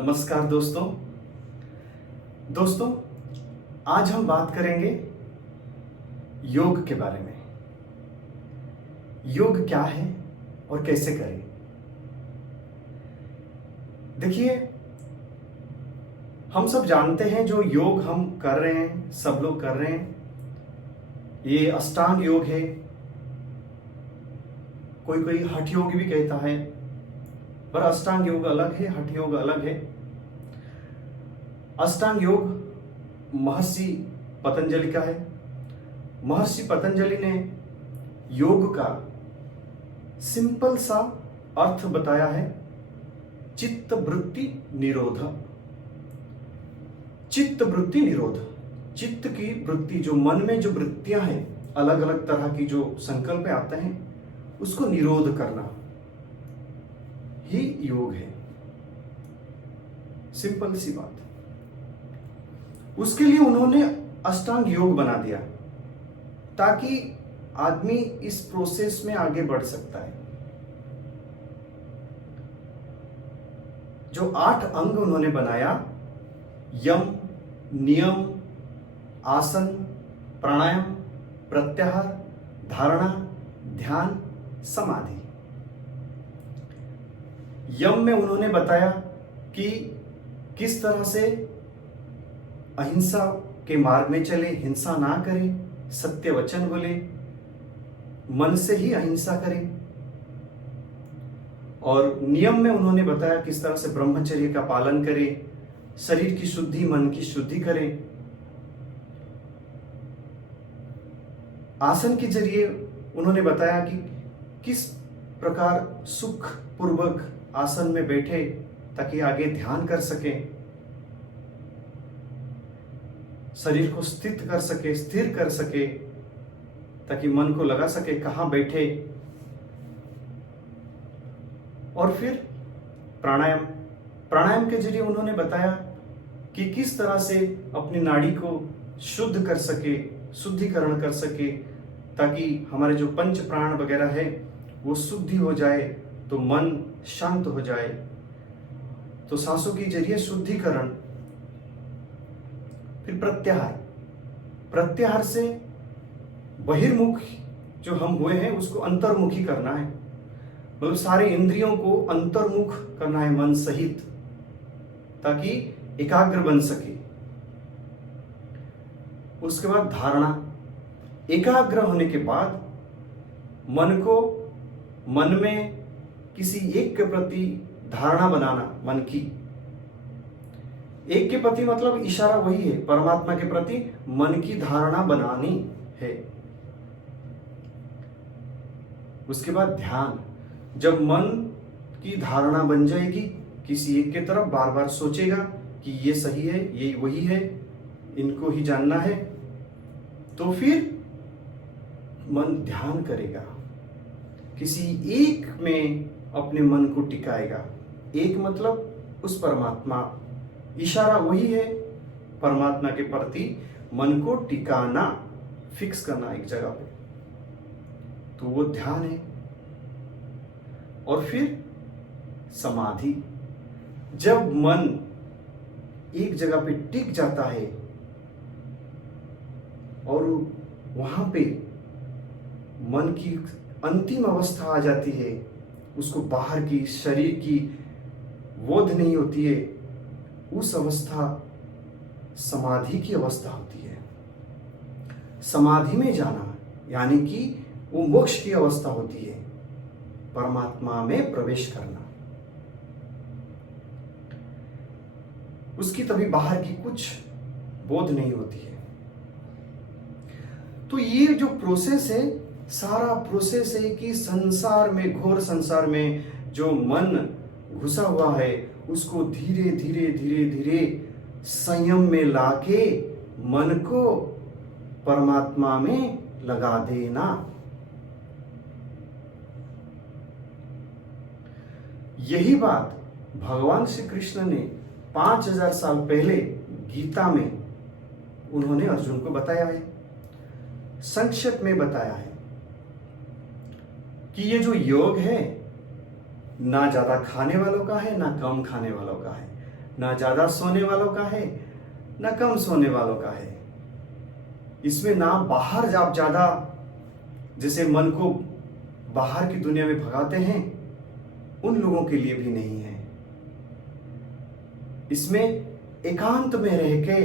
नमस्कार दोस्तों। आज हम बात करेंगे योग के बारे में। योग क्या है और कैसे करें। देखिए, हम सब जानते हैं जो योग हम कर रहे हैं, सब लोग कर रहे हैं, ये अष्टांग योग है। कोई कोई हठ योग भी कहता है, पर अष्टांग योग अलग है, हठ योग अलग है। अष्टांग योग महर्षि पतंजलि का है। महर्षि पतंजलि ने योग का सिंपल सा अर्थ बताया है, चित्त वृत्ति निरोध। चित्त वृत्ति निरोध, चित्त की वृत्ति, जो मन में जो वृत्तियां हैं, अलग अलग तरह की जो संकल्प आते हैं, उसको निरोध करना ही योग है। सिंपल सी बात। उसके लिए उन्होंने अष्टांग योग बना दिया ताकि आदमी इस प्रोसेस में आगे बढ़ सकता है। जो 8 अंग उन्होंने बनाया, यम, नियम, आसन, प्राणायाम, प्रत्याहार, धारणा, ध्यान, समाधि। यम में उन्होंने बताया कि किस तरह से अहिंसा के मार्ग में चले, हिंसा ना करे, सत्य वचन बोले, मन से ही अहिंसा करे। और नियम में उन्होंने बताया किस तरह से ब्रह्मचर्य का पालन करे, शरीर की शुद्धि, मन की शुद्धि करे। आसन के जरिए उन्होंने बताया कि किस प्रकार सुख पूर्वक आसन में बैठे ताकि आगे ध्यान कर सके, शरीर को स्थित कर सके, स्थिर कर सके, ताकि मन को लगा सके कहां बैठे। और फिर प्राणायाम, प्राणायाम के जरिए उन्होंने बताया कि किस तरह से अपनी नाड़ी को शुद्ध कर सके, शुद्धिकरण कर सके, ताकि हमारे जो पंच प्राण वगैरह है वो शुद्धि हो जाए, तो मन शांत हो जाए। तो सांसों के जरिए शुद्धिकरण। फिर प्रत्याहार, प्रत्याहार से बहिर्मुख जो हम हुए हैं उसको अंतर्मुखी करना है, मतलब सारे इंद्रियों को अंतर्मुख करना है मन सहित, ताकि एकाग्र बन सके। उसके बाद धारणा, एकाग्र होने के बाद मन में किसी एक के प्रति धारणा बनाना, मन की एक के प्रति, मतलब इशारा वही है, परमात्मा के प्रति मन की धारणा बनानी है। उसके बाद ध्यान, जब मन की धारणा बन जाएगी, किसी एक के तरफ बार बार सोचेगा कि ये सही है, ये वही है, इनको ही जानना है, तो फिर मन ध्यान करेगा, किसी एक में अपने मन को टिकाएगा। एक मतलब उस परमात्मा, इशारा वही है, परमात्मा के प्रति मन को टिकाना, फिक्स करना एक जगह पे, तो वो ध्यान है। और फिर समाधि, जब मन एक जगह पे टिक जाता है और वहां पे मन की अंतिम अवस्था आ जाती है, उसको बाहर की शरीर की बोध नहीं होती है, उस अवस्था समाधि की अवस्था होती है। समाधि में जाना यानी कि वो मोक्ष की अवस्था होती है, परमात्मा में प्रवेश करना। उसकी तभी बाहर की कुछ बोध नहीं होती है। तो ये जो प्रोसेस है, सारा प्रोसेस है कि संसार में, घोर संसार में जो मन घुसा हुआ है, उसको धीरे धीरे धीरे धीरे संयम में लाके मन को परमात्मा में लगा देना। यही बात भगवान श्री कृष्ण ने 5000 साल पहले गीता में उन्होंने अर्जुन को बताया है, संक्षेप में बताया है कि ये जो योग है, ना ज्यादा खाने वालों का है, ना कम खाने वालों का है, ना ज्यादा सोने वालों का है ना कम सोने वालों का है। इसमें ना बाहर आप ज्यादा जैसे मन को बाहर की दुनिया में भगाते हैं उन लोगों के लिए भी नहीं है। इसमें एकांत में रह के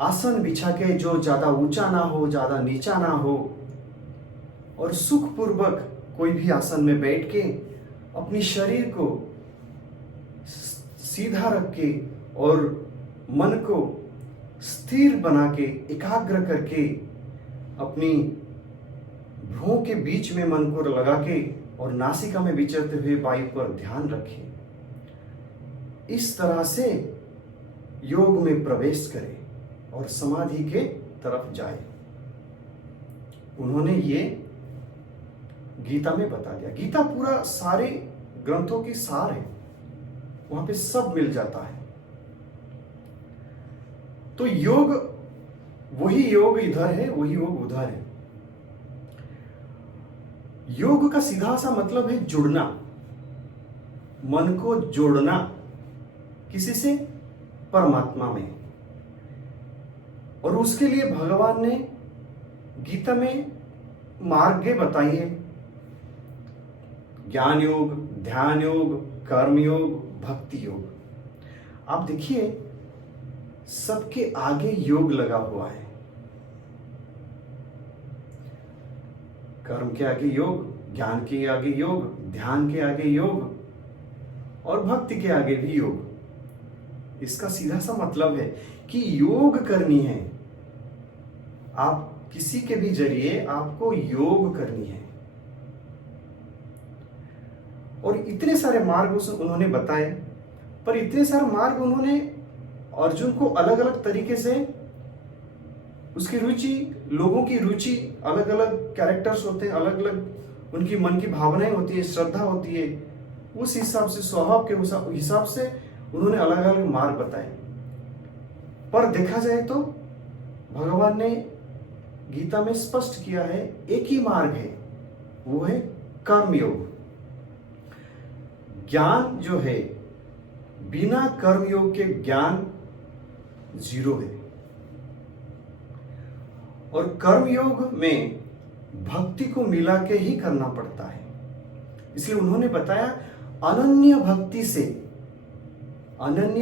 आसन बिछा के जो ज्यादा ऊंचा ना हो ज्यादा नीचा ना हो और सुखपूर्वक कोई भी आसन में बैठ के अपनी शरीर को सीधा रख के और मन को स्थिर बना के एकाग्र करके अपनी भ्रूण के बीच में मन को लगा के और नासिका में विचरते हुए वायु पर ध्यान रखें। इस तरह से योग में प्रवेश करें और समाधि के तरफ जाए। उन्होंने ये गीता में बता दिया। गीता पूरा सारे ग्रंथों की सार है, वहां पे सब मिल जाता है। तो योग वही योग इधर है वही योग उधर है। योग का सीधा सा मतलब है जुड़ना, मन को जोड़ना किसी से, परमात्मा में। और उसके लिए भगवान ने गीता में मार्ग बताई है। ज्ञान योग, ध्यान योग, कर्म योग, भक्ति योग। आप देखिए सबके आगे योग लगा हुआ है। कर्म के आगे योग, ज्ञान के आगे योग, ध्यान के आगे योग और भक्ति के आगे भी योग। इसका सीधा सा मतलब है कि योग करनी है। आप किसी के भी जरिए आपको योग करनी है। और इतने सारे मार्ग उन्होंने बताए, पर इतने सारे मार्ग उन्होंने अर्जुन को अलग अलग तरीके से, उसकी रुचि, लोगों की रुचि, अलग अलग कैरेक्टर्स होते हैं, अलग अलग उनकी मन की भावनाएं होती है, श्रद्धा होती है, उस हिसाब से, स्वभाव के हिसाब से उन्होंने अलग अलग मार्ग बताए। पर देखा जाए तो भगवान ने गीता में स्पष्ट किया है एक ही मार्ग है, वो है कर्म योग। ज्ञान जो है बिना कर्म योग के ज्ञान जीरो है। और कर्म योग में भक्ति को मिला के ही करना पड़ता है। इसलिए उन्होंने बताया अनन्य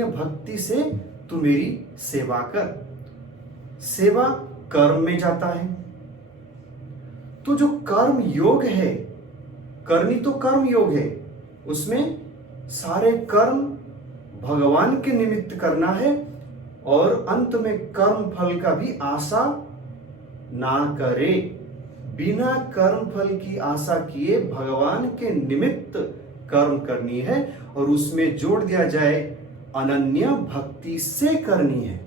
भक्ति से तू मेरी सेवा कर। सेवा कर्म में जाता है। तो जो कर्म योग है, करनी तो कर्म योग है, उसमें सारे कर्म भगवान के निमित्त करना है और अंत में कर्म फल का भी आशा ना करे। बिना कर्म फल की आशा किए भगवान के निमित्त कर्म करनी है और उसमें जोड़ दिया जाए अनन्य भक्ति से करनी है।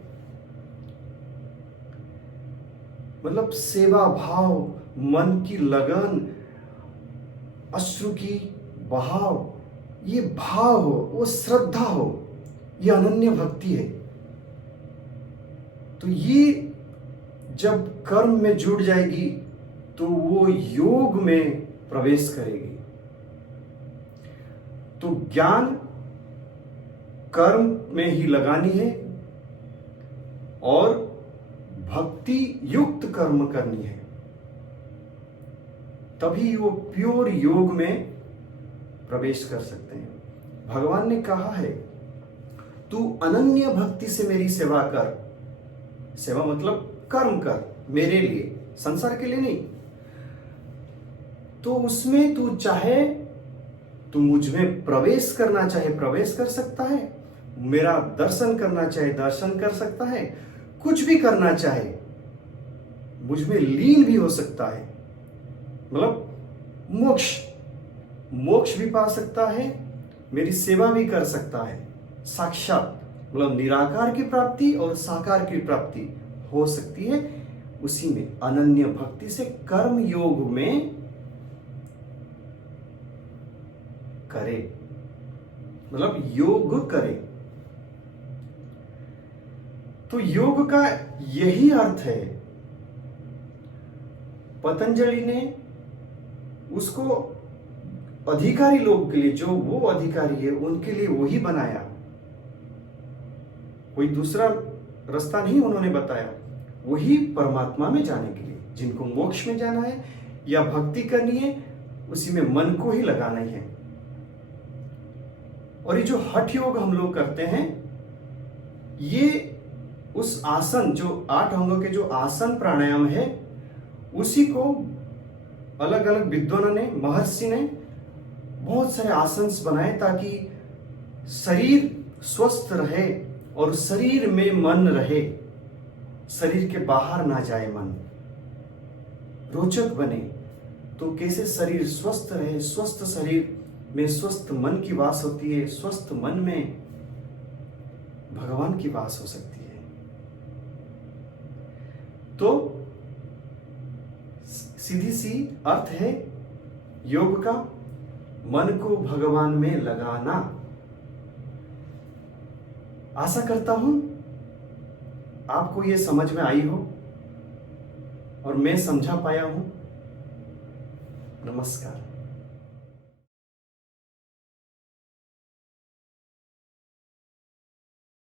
मतलब सेवा भाव, मन की लगन, अश्रु की बहाव, ये भाव हो, वो श्रद्धा हो, ये अनन्य भक्ति है। तो ये जब कर्म में जुड़ जाएगी तो वो योग में प्रवेश करेगी। तो ज्ञान कर्म में ही लगानी है और भक्ति युक्त कर्म करनी है, तभी वो प्योर योग में प्रवेश कर सकते हैं। भगवान ने कहा है तू अनन्य भक्ति से मेरी सेवा कर। सेवा मतलब कर्म कर मेरे लिए, संसार के लिए नहीं। तो उसमें तू चाहे, तू मुझ में प्रवेश करना चाहे प्रवेश कर सकता है, मेरा दर्शन करना चाहे दर्शन कर सकता है, कुछ भी करना चाहे मुझ में लीन भी हो सकता है। मतलब मोक्ष भी पा सकता है, मेरी सेवा भी कर सकता है। साक्षात मतलब निराकार की प्राप्ति और साकार की प्राप्ति हो सकती है उसी में, अनन्य भक्ति से कर्म योग में करे, मतलब योग करे। तो योग का यही अर्थ है। पतंजलि ने उसको अधिकारी लोग के लिए, जो वो अधिकारी है उनके लिए वही बनाया। कोई दूसरा रास्ता नहीं उन्होंने बताया, वही परमात्मा में जाने के लिए। जिनको मोक्ष में जाना है या भक्ति करनी है, उसी में मन को ही लगाना ही है। और ये जो हठ योग हम लोग करते हैं, ये उस आसन जो 8 अंगों के जो आसन प्राणायाम है, उसी को अलग अलग विद्वानों ने, महर्षि ने बहुत सारे आसन बनाए ताकि शरीर स्वस्थ रहे और शरीर में मन रहे, शरीर के बाहर ना जाए मन, रोचक बने। तो कैसे शरीर स्वस्थ रहे, स्वस्थ शरीर में स्वस्थ मन की वास होती है, स्वस्थ मन में भगवान की वास हो सकती है। तो सीधी सी अर्थ है योग का, मन को भगवान में लगाना। आशा करता हूं आपको ये समझ में आई हो और मैं समझा पाया हूं। नमस्कार।